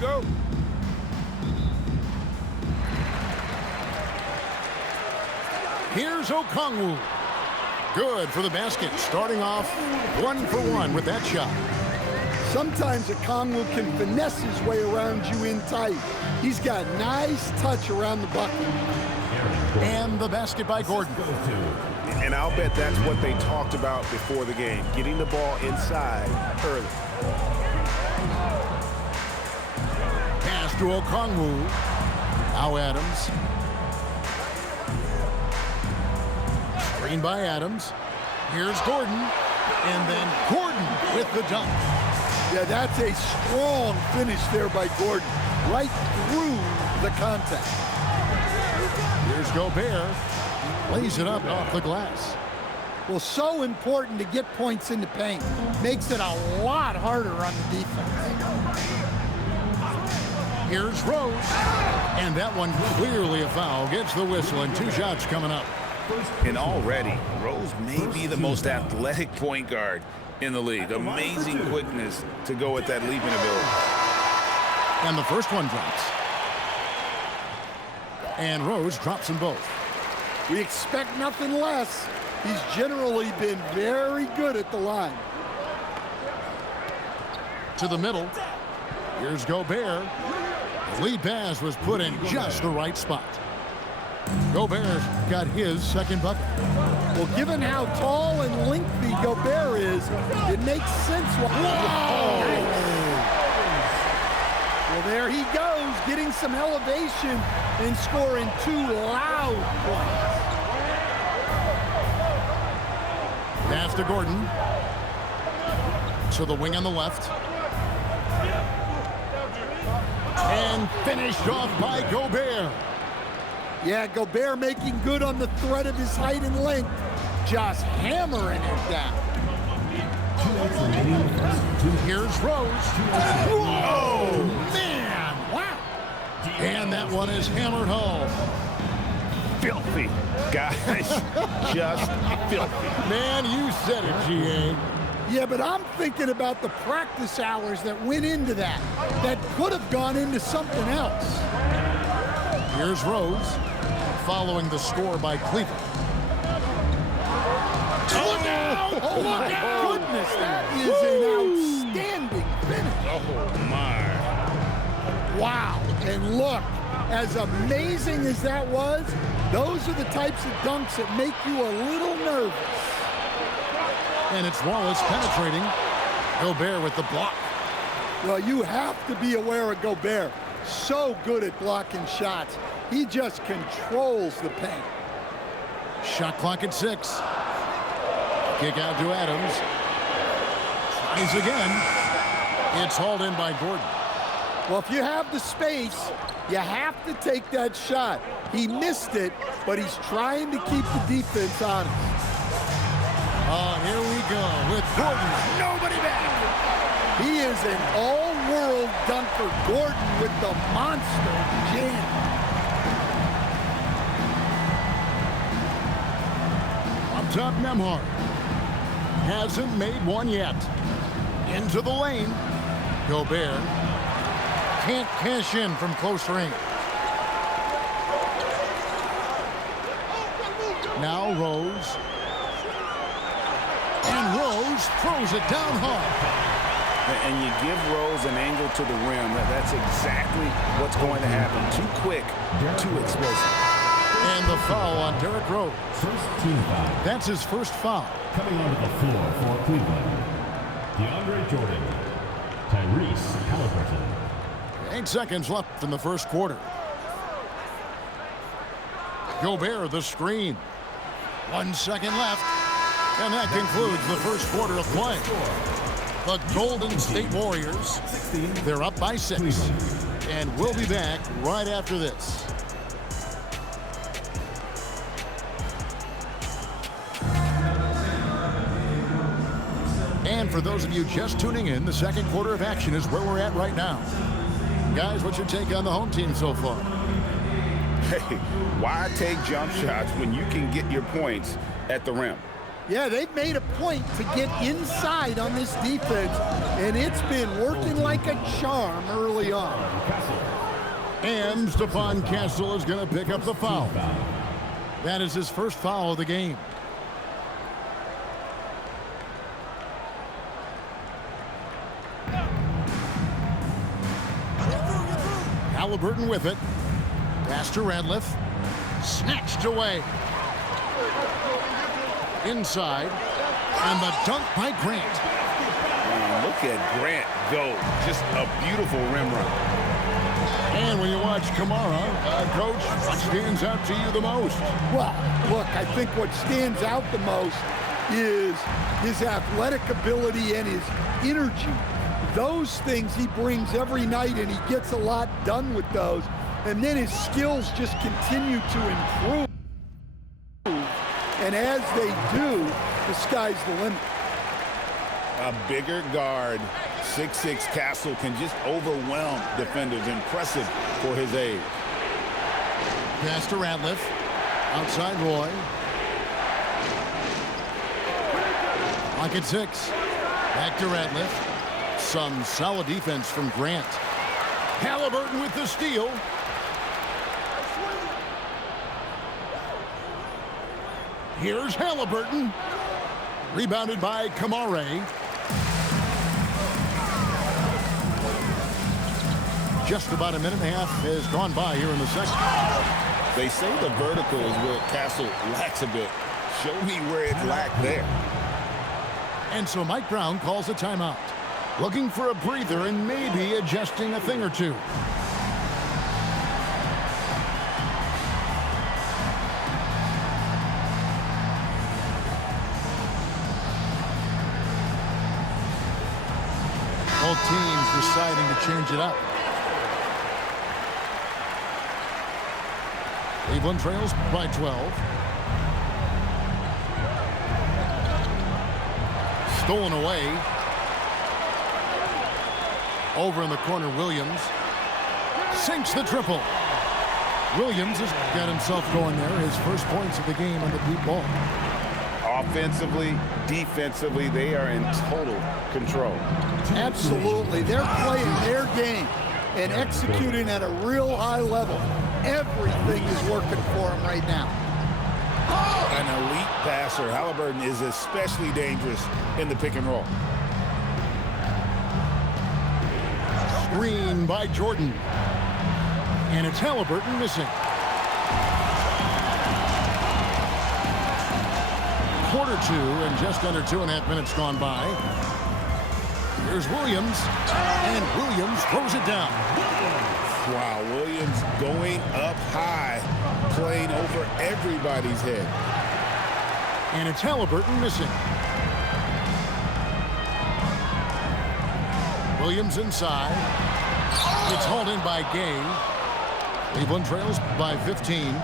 go. Here's Okongwu. Good for the basket, starting off 1 for 1 with that shot. Sometimes Okongwu can finesse his way around you in tight. He's got nice touch around the bucket. And the basket by Gordon. And I'll bet that's what they talked about before the game, getting the ball inside early. Pass to Okongwu. Now Adams. Screen by Adams. Here's Gordon. And then Gordon with the dunk. Yeah, that's a strong finish there by Gordon. Right through the contact. Here's Gobert. Lays it up off the glass. Well, so important to get points in the paint. Makes it a lot harder on the defense. Here's Rose. And that one clearly a foul. Gets the whistle and 2 shots coming up. And already, Rose may be the most athletic point guard in the league. Amazing quickness to go with that leaping ability. And the first one drops. And Rose drops them both. We expect nothing less. He's generally been very good at the line. To the middle. Here's Gobert. The lead pass was put in just the right spot. Gobert got his second bucket. Well, given how tall and lengthy Gobert is, it makes sense why. Well, there he goes, getting some elevation and scoring 2 loud points. Pass to Gordon. To the wing on the left. And finished off by Gobert. Yeah, Gobert making good on the threat of his height and length. Just hammering it down. Here's Rose. Oh, man. Wow. And that one is hammered home. Filthy, guys. Just filthy. Man, you said it, G.A. Yeah, but I'm thinking about the practice hours that went into that. That could have gone into something else. Here's Rose, following the score by Cleveland. Look out! Oh, my goodness, that is an outstanding finish. Oh, my. Wow, and look, as amazing as that was, those are the types of dunks that make you a little nervous. And it's Wallace penetrating. Gobert with the block. Well, you have to be aware of Gobert. So good at blocking shots. He just controls the paint. Shot clock at 6. Kick out to Adams. Tries again. It's hauled in by Gordon. Well, if you have the space, you have to take that shot. He missed it, but he's trying to keep the defense honest. Oh, here we go with Gordon. Nobody back. He is an all-world dunker. Gordon with the monster jam. Up top, Nembhard. Hasn't made one yet. Into the lane. Gobert can't cash in from close range. Now Rose. And Rose throws it down hard. And you give Rose an angle to the rim. That's exactly what's going to happen. Too quick, too explosive. And the foul on Derrick Rose. First team foul. That's his first foul. Coming onto the floor for Cleveland, DeAndre Jordan, Tyrese Halliburton. 8 seconds left in the first quarter. Gobert the screen. 1 second left. And that concludes the first quarter of play. The Golden State Warriors, they're up by 6. And we'll be back right after this. And for those of you just tuning in, the second quarter of action is where we're at right now. Guys, what's your take on the home team so far? Hey, why take jump shots when you can get your points at the rim? Yeah, they've made a point to get inside on this defense, and it's been working like a charm early on. And Stephon Castle is going to pick up the foul. That is his first foul of the game. Halliburton with it. Pass to Radliff. Snatched away. Inside. And the dunk by Grant. Man, look at Grant go. Just a beautiful rim run. And when you watch Kamara, Coach, what stands out to you the most? Well, look, I think what stands out the most is his athletic ability and his energy. Those things he brings every night, and he gets a lot done with those. And then his skills just continue to improve. And as they do, the sky's the limit. A bigger guard, 6'6" Castle, can just overwhelm defenders. Impressive for his age. Pass to Radliff. Outside Roy. Lock at 6. Back to Radliff. Some solid defense from Grant. Halliburton with the steal. Here's Halliburton. Rebounded by Kamara. Just about a minute and a half has gone by here in the second. They say the vertical is where Castle lacks a bit. Show me where it lacked there. And so Mike Brown calls a timeout. Looking for a breather and maybe adjusting a thing or two. Both teams deciding to change it up. Cleveland trails by 12. Stolen away. Over in the corner, Williams. Sinks the triple. Williams has got himself going there. His first points of the game on the deep ball. Offensively, defensively, they are in total control. Absolutely. They're playing their game and executing at a real high level. Everything is working for them right now. An elite passer. Halliburton is especially dangerous in the pick and roll. Screen by Jordan. And it's Halliburton missing. Quarter 2 and just under 2.5 minutes gone by. Here's Williams. And Williams throws it down. Wow, Williams going up high, playing over everybody's head. And it's Halliburton missing. Williams inside. It's hauled in by Gay. Cleveland trails by 15.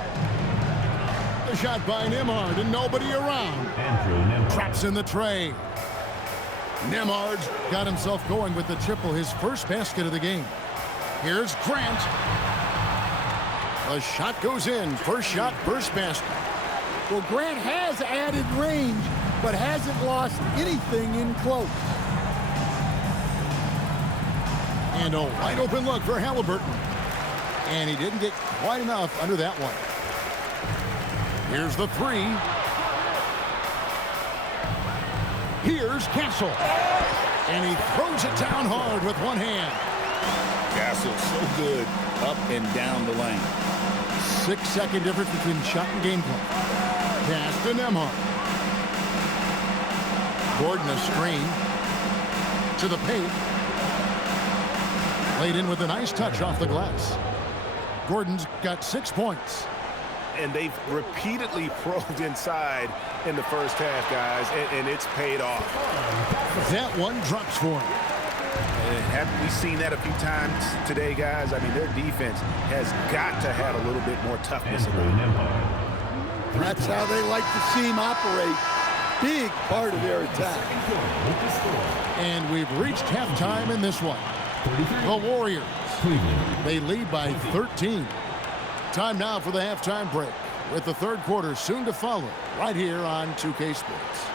A shot by Nembhard and nobody around. Traps in the tray. Nembhard's got himself going with the triple, his first basket of the game. Here's Grant. The shot goes in. First shot, first basket. Well, Grant has added range, but hasn't lost anything in close. And a wide open look for Halliburton. And he didn't get quite enough under that one. Here's the 3. Here's Castle. And he throws it down hard with one hand. Castle so good up and down the lane. 6-second difference between shot and game clock. Pass to Nembhard. Gordon a screen. To the paint. Laid in with a nice touch off the glass. Gordon's got 6 points. And they've repeatedly probed inside in the first half, guys, and it's paid off. That one drops for him. And haven't we seen that a few times today, guys? I mean, their defense has got to have a little bit more toughness about it. That's how they like to see him operate. Big part of their attack. And we've reached halftime in this one. The Warriors, they lead by 13. Time now for the halftime break, with the third quarter soon to follow right here on 2K Sports.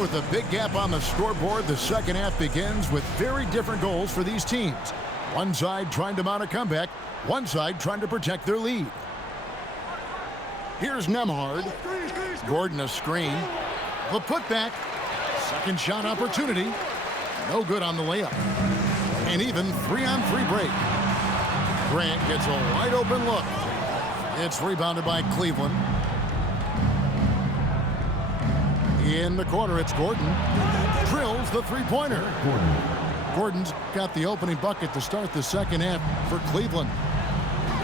And with a big gap on the scoreboard, the second half begins with very different goals for these teams. One side trying to mount a comeback, one side trying to protect their lead. Here's Nemhard. Gordon a screen. The putback. Second shot opportunity. No good on the layup. And even 3-on-3 break. Grant gets a wide open look. It's rebounded by Cleveland. In the corner, it's Gordon. Drills the three-pointer. Gordon's got the opening bucket to start the second half for Cleveland.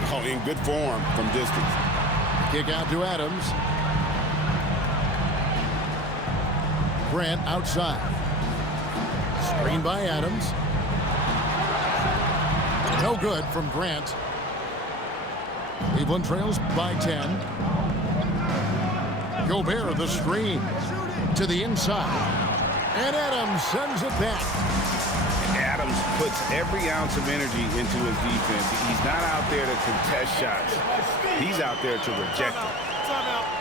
Oh, in good form from distance. Kick out to Adams. Grant outside. Screen by Adams. No good from Grant. Cleveland trails by 10. Gobert the screen to the inside. And Adams sends it back. Adams puts every ounce of energy into his defense. He's not out there to contest shots. He's out there to reject them.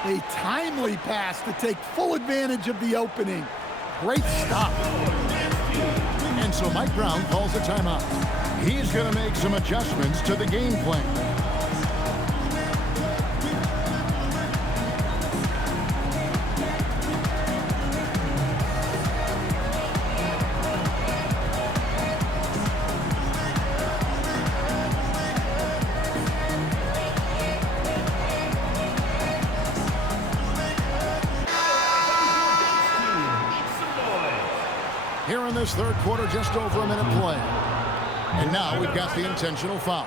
A timely pass to take full advantage of the opening. Great stop. And so Mike Brown calls a timeout. He's going to make some adjustments to the game plan. Here in this third quarter, just over a minute play. And now we've got the intentional foul.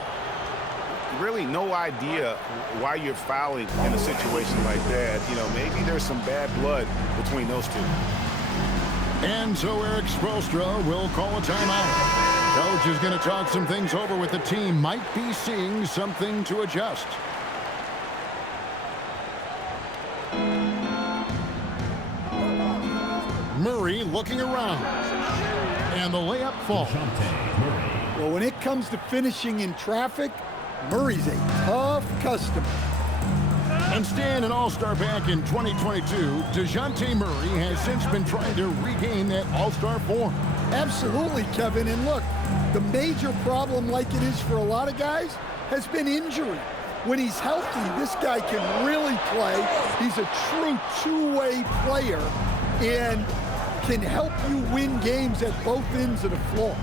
Really no idea why you're fouling in a situation like that. You know, maybe there's some bad blood between those two. And so Eric Spoelstra will call a timeout. Coach is going to talk some things over with the team. Might be seeing something to adjust. Murray looking around. And the layup falls. Well, when it comes to finishing in traffic, Murray's a tough customer. And staying an all-star back in 2022, DeJounte Murray has since been trying to regain that all-star form. Absolutely, Kevin. And look, the major problem, like it is for a lot of guys, has been injury. When he's healthy, this guy can really play. He's a true two-way player and can help you win games at both ends of the floor.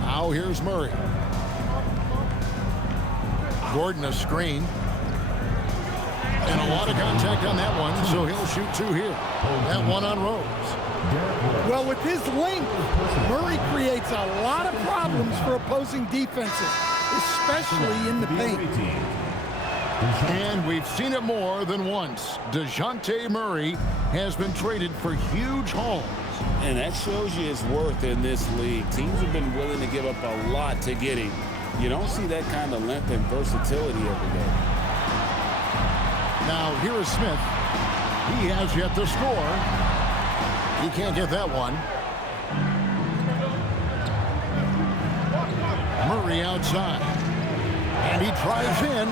Now here's Murray. Gordon a screen. And a lot of contact on that one, so he'll shoot two here. That one on Rose. Well, with his length, Murray creates a lot of problems for opposing defenses, especially in the paint. And we've seen it more than once. DeJounte Murray has been traded for huge hauls. And that shows you his worth in this league. Teams have been willing to give up a lot to get him. You don't see that kind of length and versatility every day. Now here is Smith. He has yet to score. He can't get that one. Murray outside. And he drives in.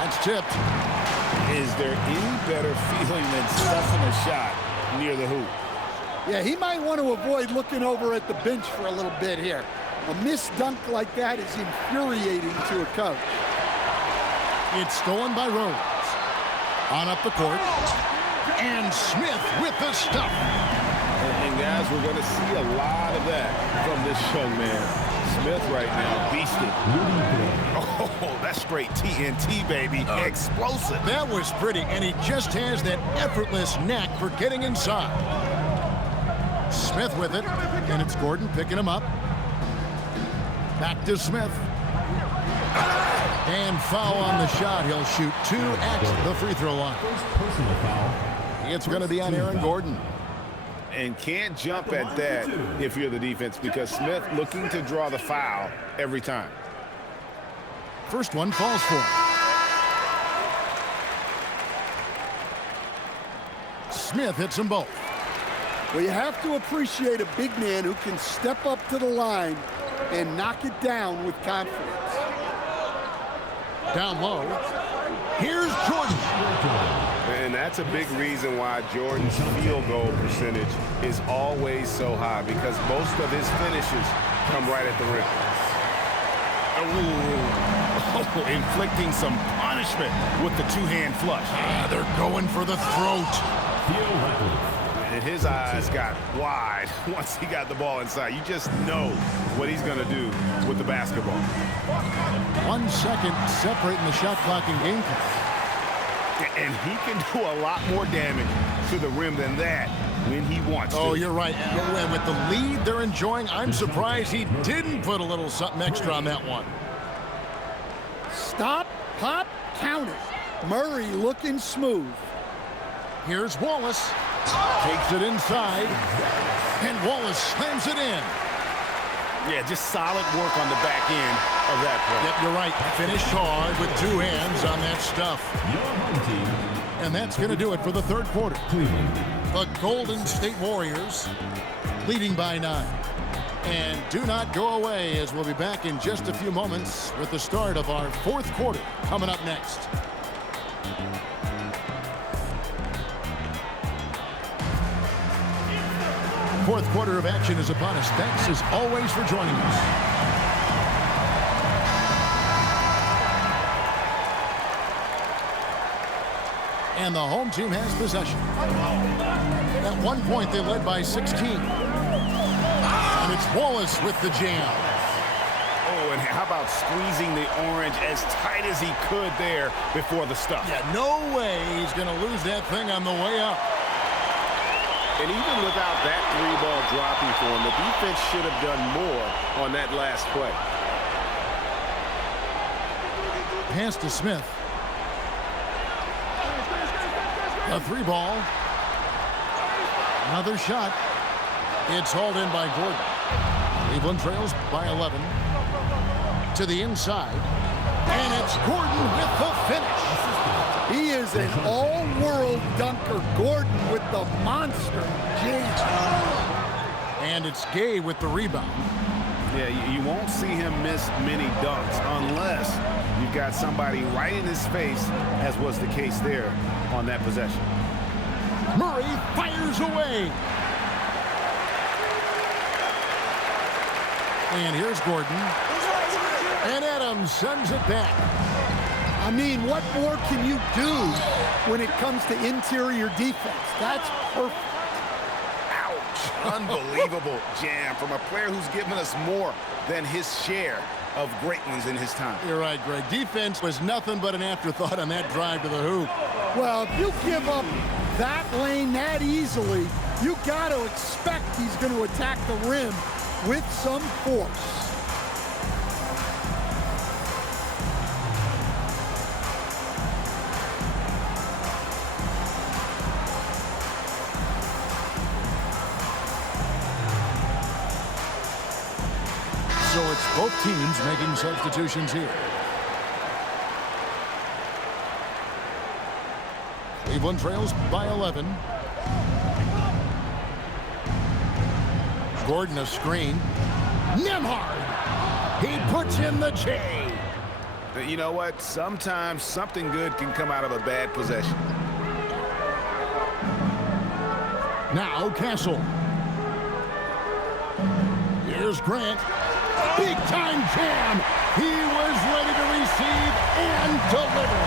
That's tipped. Is there any better feeling than stuffing a shot near the hoop? Yeah, he might want to avoid looking over at the bench for a little bit here. A missed dunk like that is infuriating to a coach. It's stolen by Rose. On up the court. And Smith with the stuff. And guys, we're going to see a lot of that from this young man. Smith right now, beasting. Oh, that's straight TNT, baby. Explosive. That was pretty, and he just has that effortless knack for getting inside. Smith with it, and it's Gordon picking him up. Back to Smith. And foul on the shot. He'll shoot two at the free throw line. It's going to be on Aaron Gordon. And can't jump at that if you're the defense, because Smith looking to draw the foul every time. First one falls for him. Smith hits them both. Well, you have to appreciate a big man who can step up to the line and knock it down with confidence. Down low. Here's Jordan. And that's a big reason why Jordan's field goal percentage is always so high, because most of his finishes come right at the rim. Ooh. Inflicting some punishment with the two-hand flush. They're going for the throat. And his eyes got wide once he got the ball inside. You just know what he's going to do with the basketball. 1 second separating the shot clock and game clock. And he can do a lot more damage to the rim than that when he wants to. Oh, you're right. And with the lead they're enjoying, I'm surprised he didn't put a little something extra on that one. Stop, pop, count it. Murray looking smooth. Here's Wallace. Takes it inside. And Wallace slams it in. Yeah, just solid work on the back end of that play. Yep, you're right. Finished hard with two hands on that stuff. And that's going to do it for the third quarter. The Golden State Warriors leading by 9. And do not go away, as we'll be back in just a few moments with the start of our fourth quarter coming up next. Fourth quarter of action is upon us. Thanks as always for joining us. And the home team has possession. At one point, they led by 16. And it's Wallace with the jam. Oh, and how about squeezing the orange as tight as he could there before the stuff? Yeah, no way he's going to lose that thing on the way up. And even without that three-ball dropping for him, the defense should have done more on that last play. Pass to Smith. A three ball. Another shot. It's hauled in by Gordon. Cleveland trails by 11. To the inside. And it's Gordon with the finish. He is an all-world dunker. Gordon with the monster jam. And it's Gay with the rebound. Yeah, you won't see him miss many dunks unless you've got somebody right in his face, as was the case there on that possession. Murray fires away. And here's Gordon. And Adams sends it back. I mean, what more can you do when it comes to interior defense? That's perfect. Ouch. Unbelievable jam from a player who's given us more than his share of great ones in his time. You're right, Greg. Defense was nothing but an afterthought on that drive to the hoop. Well, if you give up that lane that easily, you got to expect he's going to attack the rim with some force. So it's both teams making substitutions here. Cleveland trails by 11. Gordon a screen. Nembhard. He puts in the J. You know what? Sometimes something good can come out of a bad possession. Now Castle. Here's Grant. Big time jam. He was ready to receive and deliver.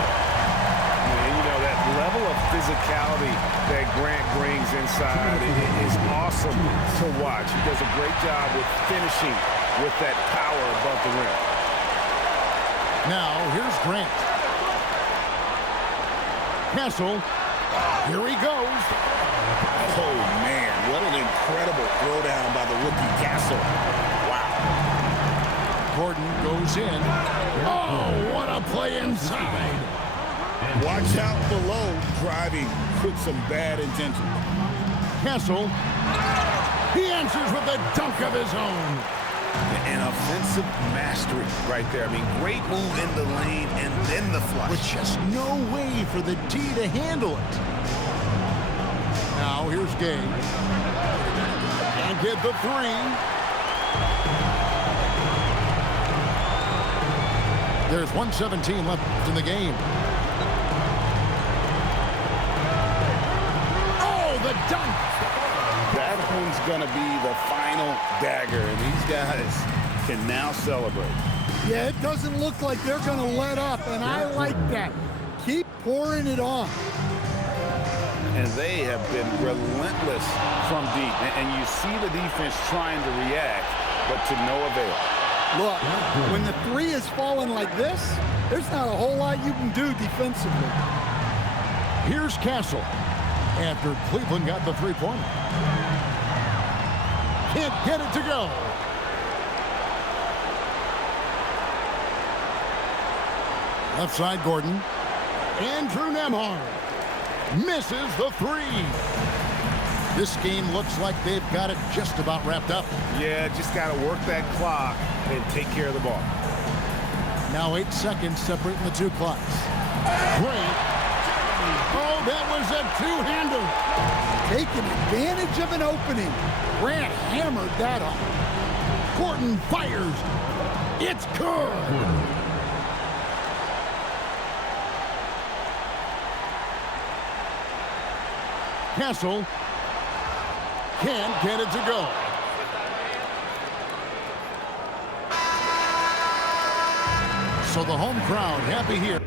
And you know, that level of physicality that Grant brings inside is awesome to watch. He does a great job with finishing with that power above the rim. Now here's Grant. Castle. Here he goes. Oh, man, what an incredible throwdown by the rookie Castle. Wow. Gordon goes in. Oh, what a play inside. Watch out below, driving with some bad intention. Castle. He answers with a dunk of his own. An offensive mastery right there. I mean, great move in the lane and then the flush. With just no way for the D to handle it. Now here's Gay. And get the three. There's 1:17 left in the game. done. That one's going to be the final dagger, and these guys can now celebrate. Yeah, it doesn't look like they're going to let up, and I like that. Keep pouring it on. And they have been relentless from deep. And you see the defense trying to react, but to no avail. Look, when the three is falling like this, there's not a whole lot you can do defensively. Here's Castle after Cleveland got the three-pointer. Can't get it to go. Left side, Gordon. Andrew Nembhard misses the three. This game looks like they've got it just about wrapped up. Yeah, just got to work that clock and take care of the ball. Now 8 seconds separating the two clocks. Great. Oh, that was a two-hander. Taking advantage of an opening. Grant hammered that up. Gordon fires. It's good. Castle can't get it to go. So the home crowd happy here.